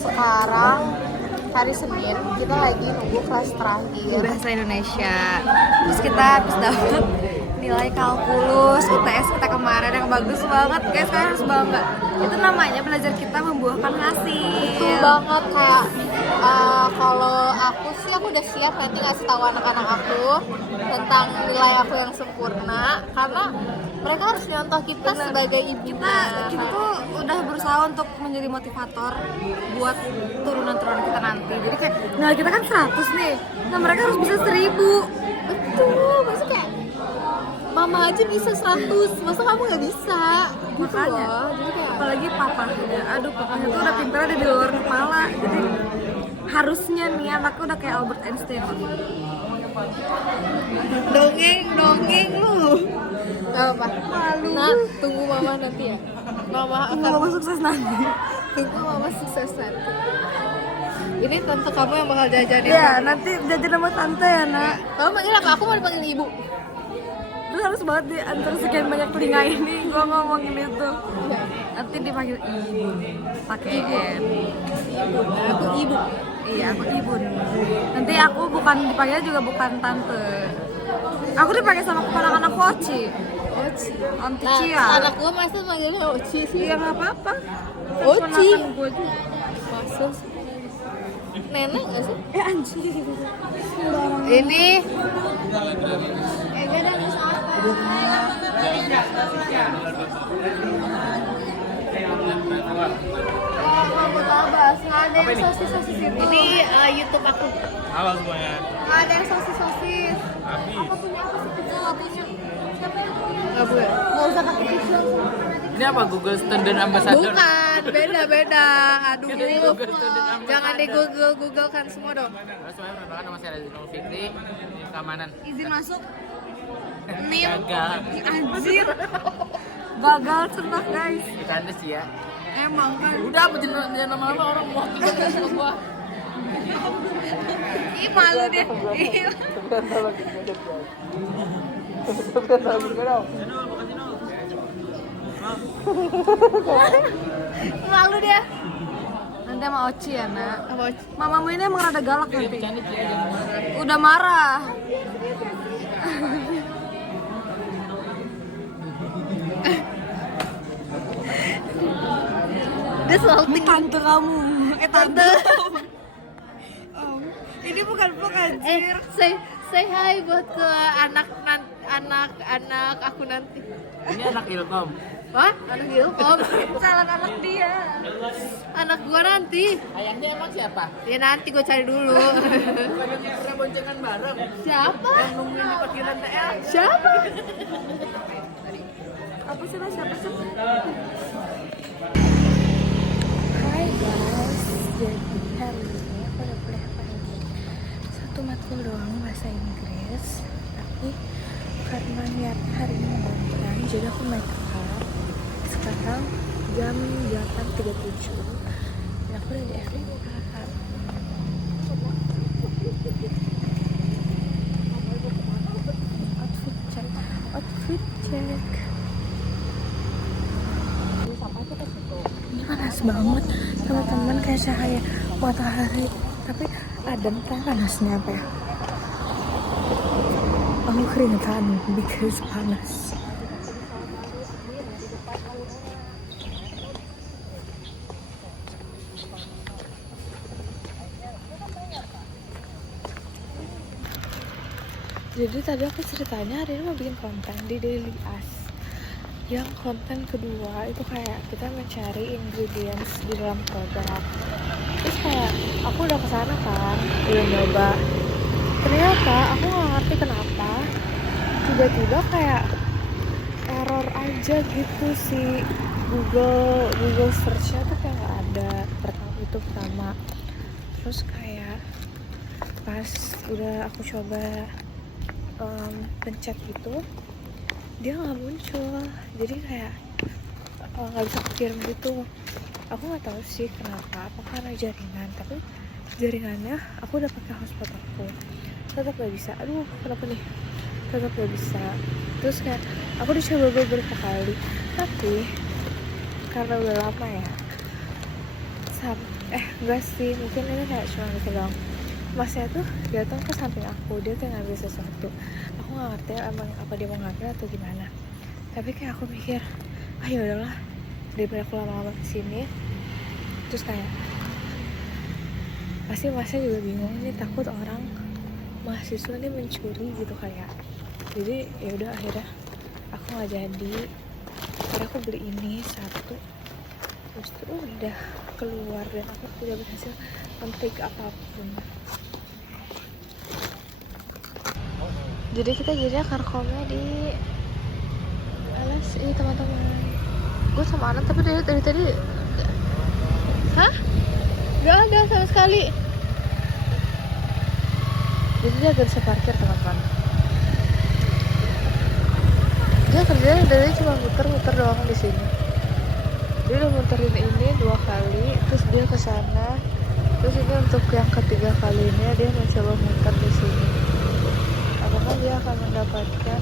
sekarang hari Senin, kita lagi nunggu kelas terakhir bahasa Indonesia. Terus kita habis dapet nilai kalkulus UTS kita kemarin yang bagus banget guys, kalian harus bangga. Itu namanya belajar kita membuahkan hasil. Betul banget Kak. Kalau aku sih, aku udah siap nanti ngasih tahu anak-anak aku tentang nilai aku yang sempurna, karena mereka harus nyontoh kita sebagai ibunya. Kita tuh udah berusaha untuk menjadi motivator buat turunan-turunan kita nanti. Jadi kayak nilai kita kan 100 nih, nah mereka harus bisa 1000. Betul, maksudnya kayak mama aja bisa 100, masa kamu nggak bisa? Gitu Makanya, loh. Jadi kayak apalagi papahnya, aduh papahnya tuh udah pintar, ada di luar kepala. Jadi harusnya nih anakku udah kayak Albert Einstein. dongeng lu. Gak apa, Malu. Nah, tunggu mama nanti ya. Mama akan Mama sukses nanti. tunggu mama sukses nanti. Ini tante kamu yang bakal jajanin. Ya, nanti jajan sama tante ya, Nak. Kamu manggil aku mau dipanggil ibu. Terus harus banget di antara sekian banyak telinga ini gua ngomongin itu. Nanti dipanggil ibu pakai N. Aku ibu. Iya, aku ibu. Nanti aku bukan dipanggil juga bukan tante. Aku dipanggil sama keponakan aku Oci. Oci. Aunty Nah, Cia. anak gua masa manggilnya Oci sih. Iya nggak apa-apa. Oci. Keponakan gua juga. Masa sih? Nenek nggak sih? Anjir. Ini Gak ada ada yang sosis-sosis itu. ini YouTube aku. Halo semuanya. Gak ada yang sosis-sosis. Abi. Aku punya apa sih kecil, aku punya. Siapa yang punya? Nggak boleh. Gak usah pakai kecil. Ini apa Google Student Ambassador? Bukan, beda. Aduh, Ini Google Student Ambassador. jangan di Google kan semua dong. Halo semuanya, perkenalkan nama saya Razino Fikri, keamanan. Izin masuk. Gagal. Anjir. Gagal sumpah guys. Bercanda sih ya. Emang kan. Udah apa jangan lama-lama orang mau juga sama gua. Ih malu deh. Malu dia. Nanti sama Oci ya, Nak. Mamamu ini emang rada galak nanti. Bercanda sih ya. Udah marah. Dia selalu Ini tante kamu. Tante. Ini bukan vlog anjir. say hi buat ke anak aku nanti. Ini anak Ilkom. Wah, anak Ilkom. Salah anak dia. Anak gua nanti. Ayahnya emang siapa? Ya nanti gua cari dulu. Bukan yang pernah boncengan bareng. Siapa? Yang nungguin di parkiran TL. Siapa? Apa sih lah siapa sih? Hai guys, jadi hari ini aku udah kuliah pagi. Satu matkul doang bahasa Inggris, tapi karena niat hari ini bantuan, jadi aku make up. Sekarang jam 8.37 dan aku udah di FIK. Outfit check. Ini panas banget teman-teman, kayak cahaya matahari, tapi adem kan panasnya apa ya? Aku keringetan because panas. Jadi tadi aku ceritanya hari ini mau bikin konten di Daily Us. Yang konten kedua itu kayak kita mencari ingredients di dalam produk. Terus kayak aku udah kesana kan, udah nyoba. Ternyata aku nggak ngerti kenapa tiba-tiba kayak error aja gitu sih. Google searchnya tuh kayak nggak ada. Itu pertama. Terus kayak pas udah aku coba pencet gitu, dia nggak muncul, jadi kayak nggak bisa kirim gitu. Aku nggak tahu sih kenapa, apa karena jaringan, tapi jaringannya aku udah pakai hotspot aku tetap nggak bisa. Aduh kenapa nih, tetap nggak bisa. Terus kayak aku dicoba beberapa kali, tapi karena udah lama ya, enggak sih, mungkin ini kayak cuma gitu doang. Masnya tuh datang ke samping aku, dia kayak ngambil sesuatu. Aku nggak ngerti emang apa dia mau ngambil atau gimana. Tapi kayak aku mikir, ya udahlah, daripada aku lama-lama kesini. Terus kayak pasti masnya juga bingung nih, takut orang mahasiswa nih mencuri gitu kayak. Jadi ya udah akhirnya aku nggak jadi. Karena aku beli ini satu, terus itu udah keluar dan aku tidak berhasil men-pick apapun. Jadi kita jadinya karkomnya di LSI teman-teman. Gue sama Anan tapi dari tadi hah? Gak ada sama sekali. Jadi dia gak bisa parkir teman-teman. Dia kerjanya dari cuma muter-muter doang di sini. Dia udah muterin ini 2 kali, terus dia ke sana. Terus ini untuk yang ketiga kalinya dia mencoba muter di sini. Apakah dia akan mendapatkan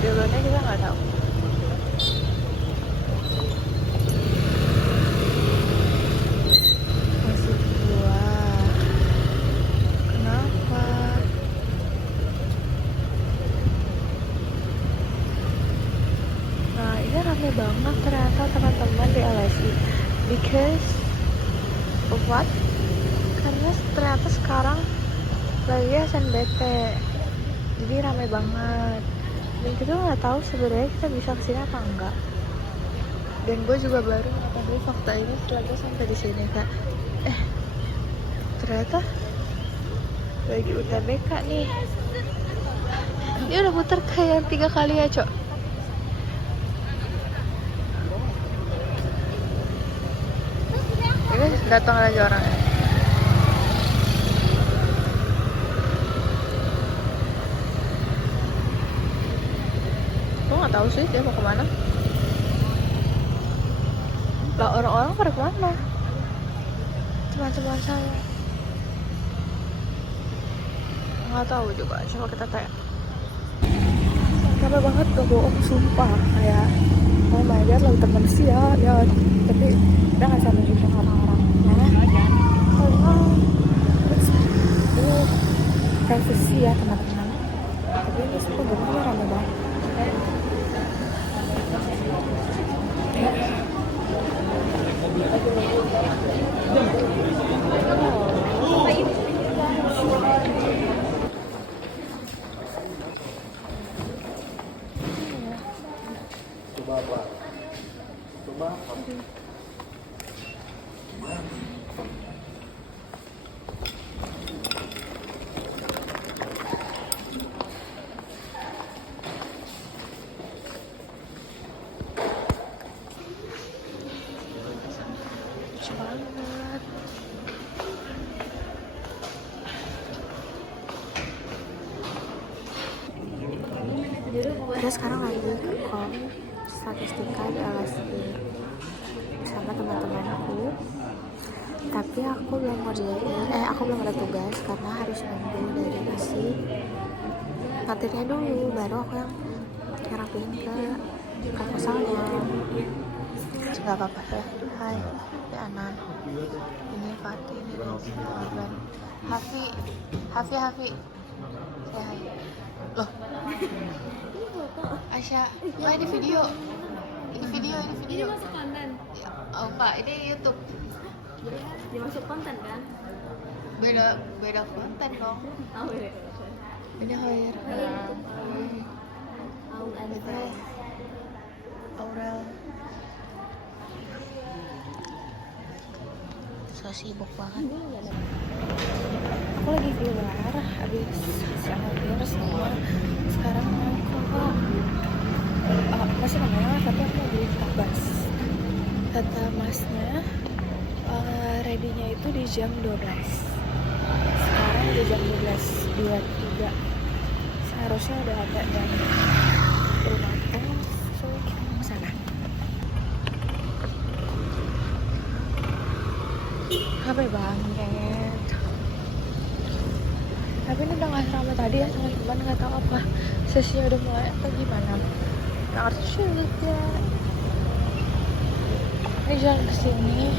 jawabannya kita nggak tahu. Masih 2. Kenapa? Nah ini rame banget ternyata teman-teman di LSI. Because of what? Karena ternyata sekarang lagi SNBT, jadi rame banget. Dan kita nggak tahu sebenarnya kita bisa kesini apa enggak. Dan gue juga baru mengetahui fakta ini setelah gue sampai di sini kak. Ternyata lagi UTBK nih. Dia udah putar kayak 3 kali ya cok. Ini datang lagi orangnya. Gue nggak tahu sih dia mau kemana. Lah orang-orang pada kemana? Teman-teman saya. Nggak tahu juga. Coba kita tanya. Capek banget gak bohong sumpah. Kayak oh my god lagi temen sih ya. Tapi udah nggak sama juga orang-orangnya. Karena ini privacy ya teman-teman. Tapi ini suka bener rame banget. Banget. Kita sekarang lagi ke kom statistika di LSI sama teman-temanku. Tapi aku belum aku belum ada tugas karena harus nunggu dari isi materinya dulu, baru aku yang ngerapin ke proposalnya. Gak apa-apa ya. Hai, ini Anan, ini Fatih, ini Arban, Hafi, saya hai. Loh, Aisyah, Pak ini video. Ini masuk konten. Oh Pak, ini YouTube. Dimasuk konten kan? Beda konten dong. Tahu ya. Ini Khair. Aurel. So sibuk banget. Aku lagi keluar habis siang hampir semua. Sekarang mau ke masih namanya tapi aku mau beli tabas. Kata masnya ready-nya itu di jam 12. Sekarang di jam 12.23. Seharusnya udah ada dan rumah matang. So kita mau sana. Capek banget. Tapi ini udah gak sama tadi ya teman-teman. Gak tahu apa sesinya udah mulai atau gimana. Gak ngerti juga. Ini jalan kesini.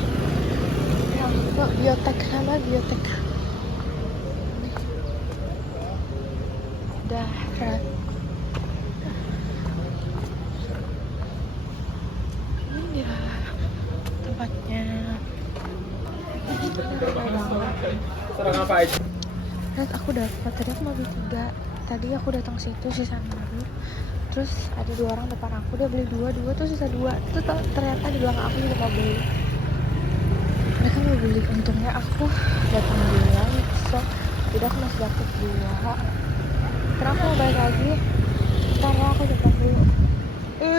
Yang ke biotek, nama biotek. Darat. Ini dia tempatnya. Serang apa aja? Lihat aku dapat, tadi aku mau beli 3. Tadi aku datang situ sisa 6. Terus ada 2 orang depan aku, dia beli 2 terus sisa 2. Terus ternyata di belakang aku juga mau beli. Mereka mau beli, untungnya aku datang duluan, so jadi aku masih dapet 2. Karena aku mau balik lagi, ntar ya aku datang dulu.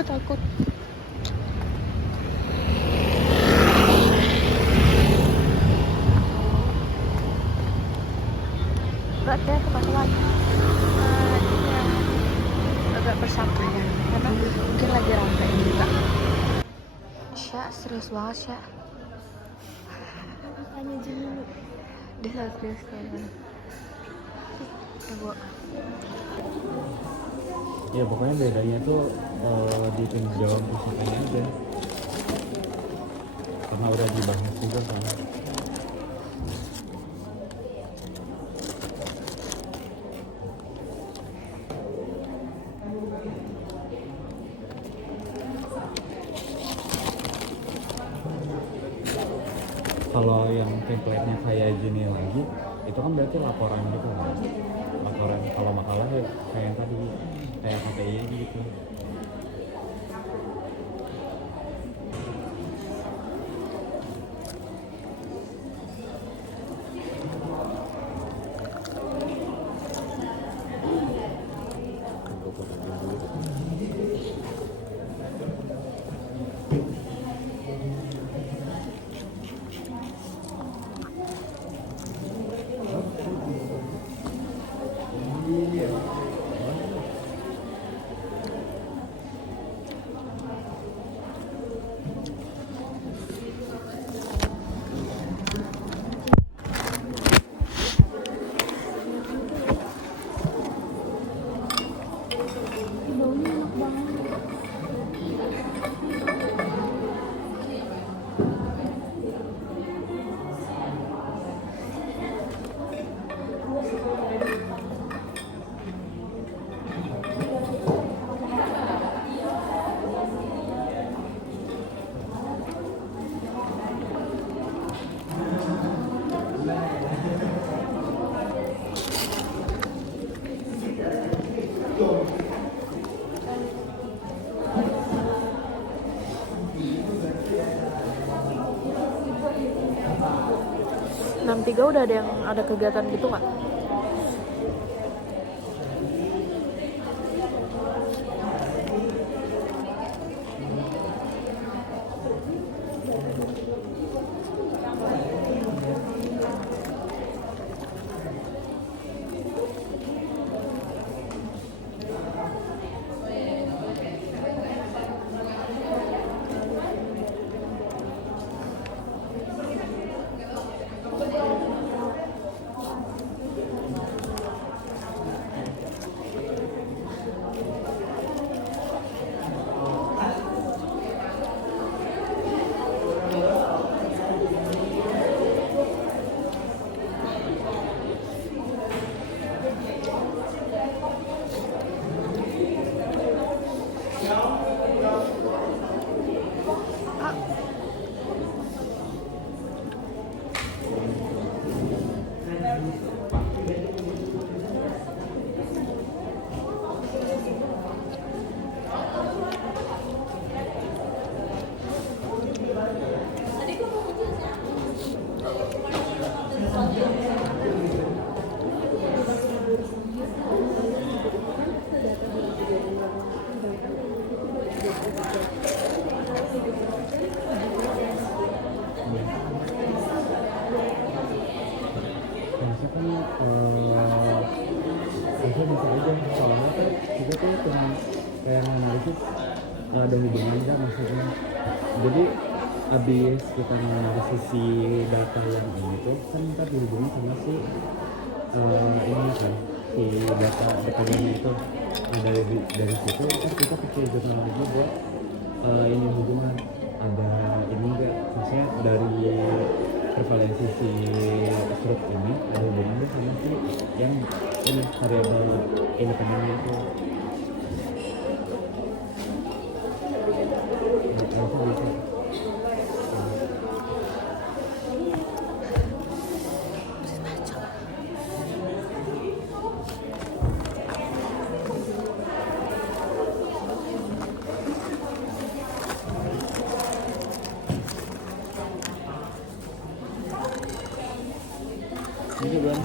Takut. Enggak deh teman-teman, ini yang agak bersampaian karena mungkin lagi ramai juga. Sya, serius banget Sya. Tanya dulu. Dia serius kayaknya. Coba. Ya pokoknya bedanya tuh di penjauhan pusatanya aja, karena udah dibahas juga kan. Kalau yang template-nya kayak gini lagi, itu kan berarti laporan gitu kan. Laporan kalau makalah ya kayak yang tadi, kayak KPI gitu. Tiga udah ada kegiatan gitu nggak? Harusnya bisa aja, soalnya kan kita tuh cuma kayak analisis nggak ada hubungan kan maksudnya. Jadi abis kita analisis si data yang ini tuh kan kita dihubungi sama si ini kan si datanya itu. Nah dari situ kan kita pakai jurnal lagi buat ini hubungan ada ini enggak dari sisi struk ini ada hubungannya sama si yang ini variabel independennya itu. Kenapa bisa? Ini belum.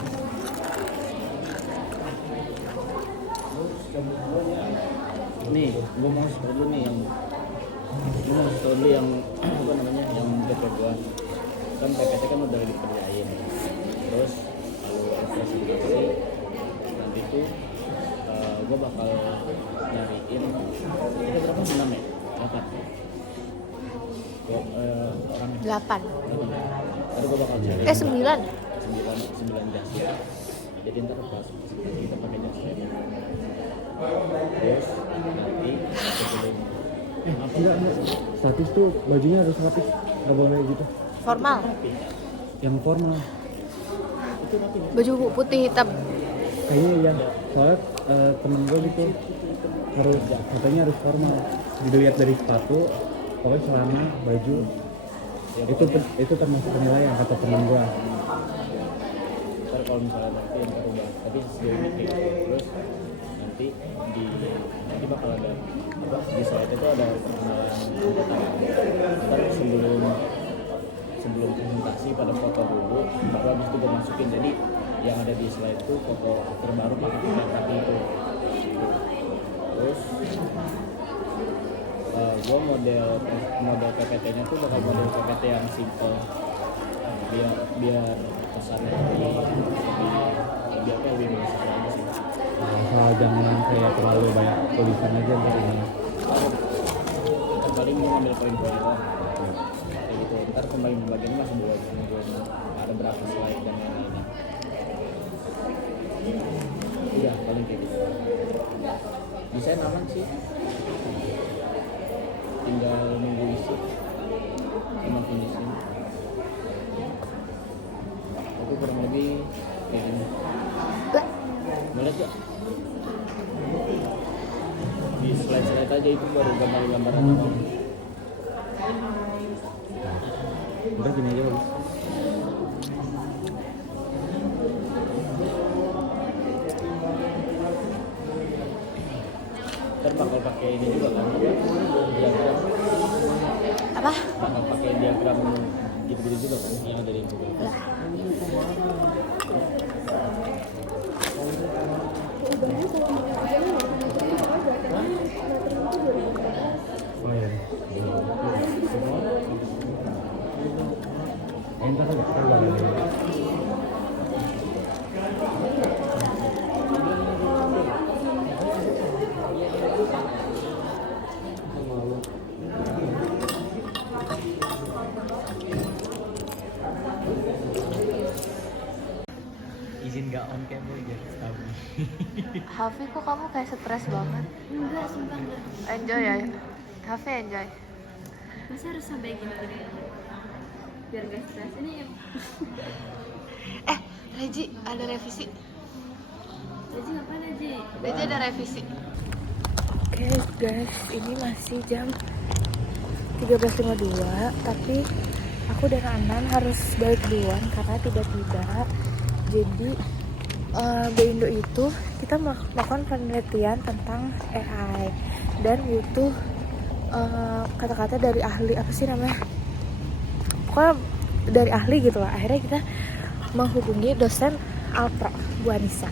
Nih, gue mau start dulu nih yang apa namanya yang BP gua kan PPT kan udah dikerjain, terus lalu presentasi nanti tuh gue bakal nyariin itu berapa 6 ya 8 orang 8. Tadi gue bakal cari 9. 9 jas ya. Jadi ntar pas kita pakai jas lab. Terus nanti sebelum enggak status tuh bajunya harus rapi, nggak boleh gitu. Formal. Yang formal Baju putih hitam. kayaknya ya, soalnya temen gue gitu harus katanya harus formal, dilihat dari sepatu, pokoknya celana, baju itu termasuk penilaian kata temen gue. Ntar kalau misalnya nanti yang berubah, tapi sejauh ini kayak gitu. Terus nanti bakal ada apa di slide itu ada perkenalan anggota. Ntar sebelum presentasi pada foto dulu, baru habis itu gue masukin. Jadi yang ada di slide itu foto terbaru pakai tadi itu. Terus gue model PPT-nya tuh bakal model PPT yang simple, biar kesannya lebih masuk aja sih. Asal jangan kayak terlalu banyak tulisan aja ntar ini. Paling gue ngambil poin-poin doang. Kayak gitu. Ntar kembali bagiannya masih belum ada berapa slide dan lain-lainnya. Iya, paling kayak gitu. Desain aman sih. Tinggal nunggu isi sama finishing. Itu kurang lebih kayak gini. Boleh gak? Di slide-slide aja itu baru gambar-gambaran apa. Udah gini aja bagus. Ntar bakal pakai ini juga kan, diagram. Apa? Bakal pakai diagram gitu-gitu juga kan, yang ada di Google. Oh ya. Entar nggak tahu izin nggak on cam biar stabil. Hafi, kok kamu kayak stres banget? Enggak, sumpah enggak. Enjoy ya. Hafi enjoy. Masa harus sampai gini-gini? Biar gak stres. Ini yang Reji, ada revisi. Jadi ngapain aja? Reji ada revisi. Oke guys, ini masih jam 13.52, tapi aku dan Anan harus balik duluan karena tiba-tiba. Jadi Indo itu kita melakukan penelitian tentang AI dan butuh kata-kata dari ahli, apa sih namanya, pokoknya dari ahli gitu lah. Akhirnya kita menghubungi dosen Alpro, Bu Anissa,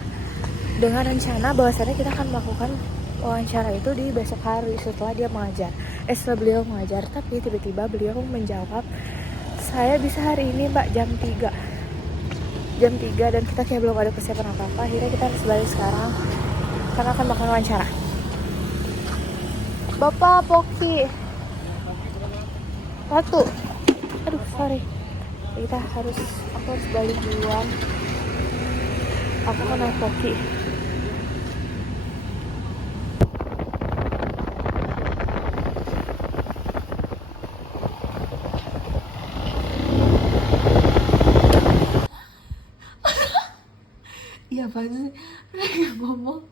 dengan rencana bahwasannya kita akan melakukan wawancara itu di besok hari setelah beliau mengajar. Tapi tiba-tiba beliau menjawab, saya bisa hari ini mbak jam 3, dan kita kayak belum ada persiapan apa-apa. Akhirnya kita harus balik sekarang karena akan melakukan wawancara. Bapak Poki satu, aduh sorry, aku harus balik duluan. Aku kan naik Poki. Apaan sih? Mereka ngomong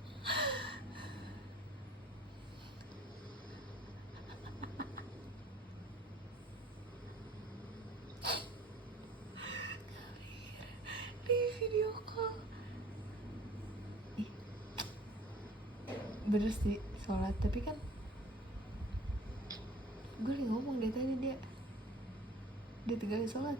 di video call. Ih, bener sih sholat, tapi kan gue lagi ngomong dari tadi dia tinggalin sholat.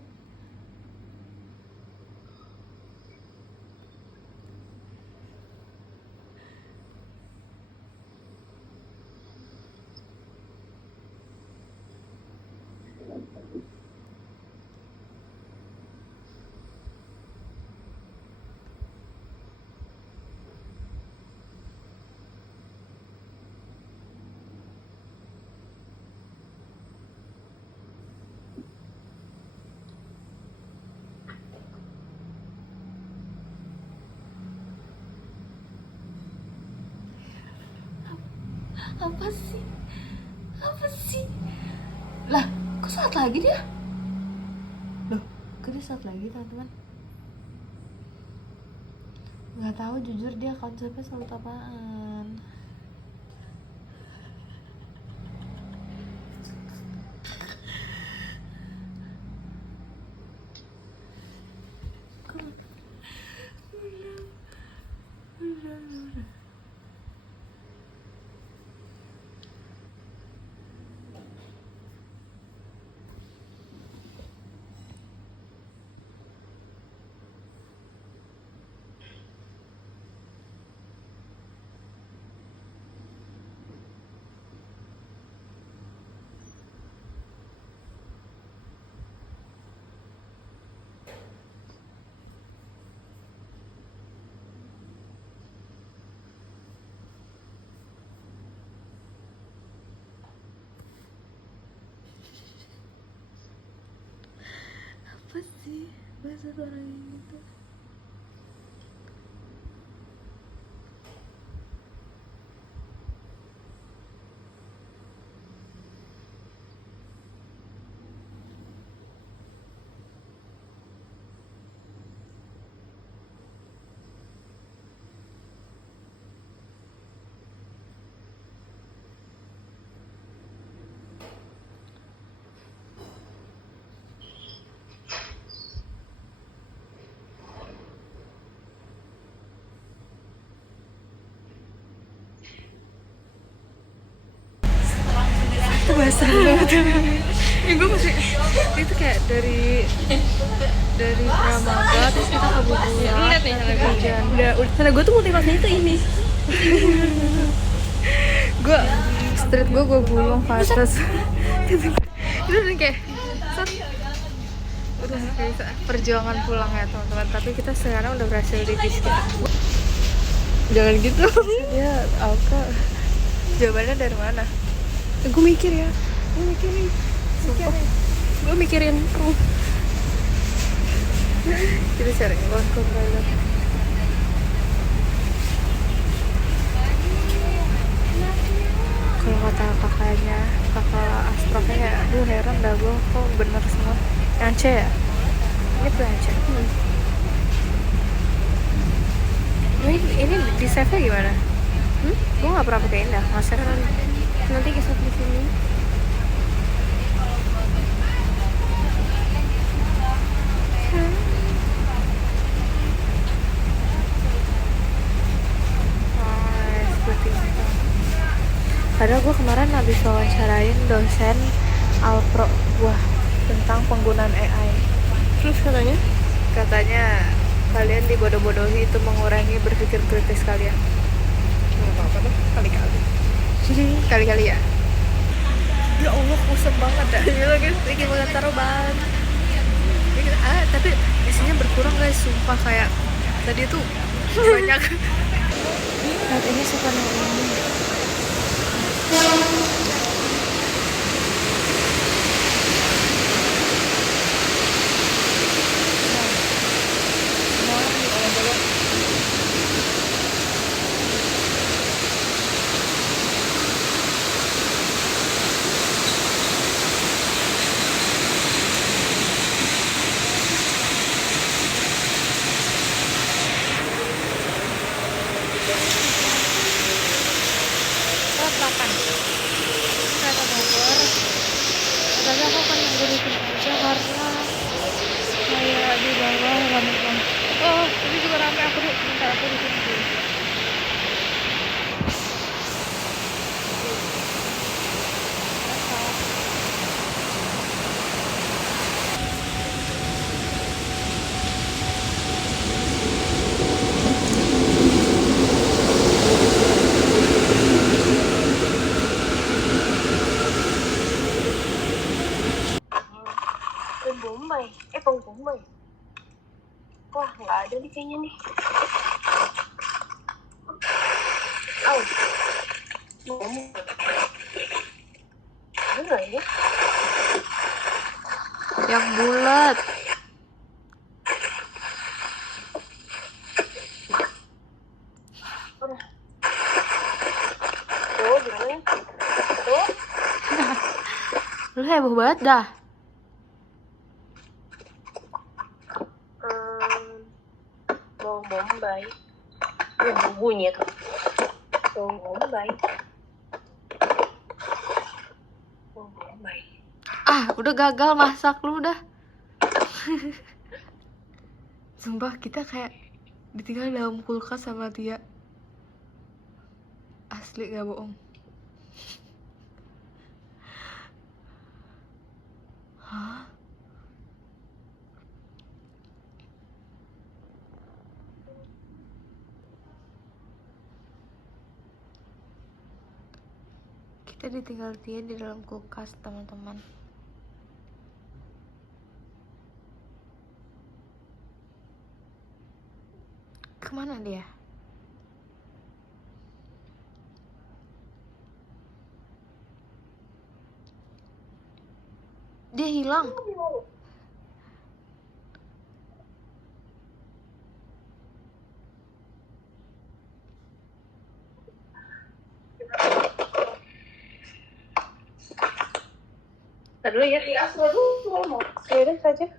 Apa sih lah, kok saat lagi dia loh, kok dia saat lagi teman-teman. Nggak tahu jujur dia konsepnya salut apaan. Apa sih bahasa orang yang gitu? Itu bahasa banget. Ya gue masih itu kayak dari Pramaga terus kita ke Bubula. Lihat nih lagi hujan. Udah karena gue tuh motivasinya itu ini. Gue street gue gulung ke atas. Itu udah kayak udah kayak perjuangan pulang ya teman-teman. Tapi kita sekarang udah berhasil di bis kita. Jangan gitu. Ya, Alka. Jawabannya dari mana? Gue mikir ya. Gue mikirin. Sumpah. Gue mikirin. Kita cari ngongkong banget. Kalau kata kakak Astrofnya ya, aduh heran dah gue kok bener semua. Yang C ya? Ini tuh yang C. Ini di save-nya gimana? Gue gak pernah pakai Indah, nge-save nanti kisah di sini. Seperti itu. Padahal gue kemarin habis wawancarain dosen Alpro gue tentang penggunaan AI. Terus katanya kalian dibodoh-bodohi itu mengurangi berpikir kritis kalian. Nggak apa-apa tuh, kali-kali. Jadi kali-kali ya. Ya Allah, kusut banget dah. Gila guys, bikin banget taruhan. Tapi isinya berkurang guys, sumpah kayak tadi tuh banyak. Saat ini suka nongol. di bawah rame banget. Oh, ini juga rame. Aku bentar, aku di sini dulu. Bombay, Bang Bombay. Wah, nggak ada nih kayaknya nih. Oh, Bombay. Ada nggak ya? Yang bulat. Tuh, gimana? Tuh, Lu heboh banget dah. Bang Bombay. Ini bunyi tuh. Bang Bombay. Bang Bombay. Ah, udah gagal masak lu udah. Sumpah kita kayak ditinggal dalam kulkas sama dia. Asli gak bohong. Hah? Kita ditinggal dia di dalam kulkas, teman-teman. Kemana dia? Dia hilang. Ntar dulu ya. Ya udah saja.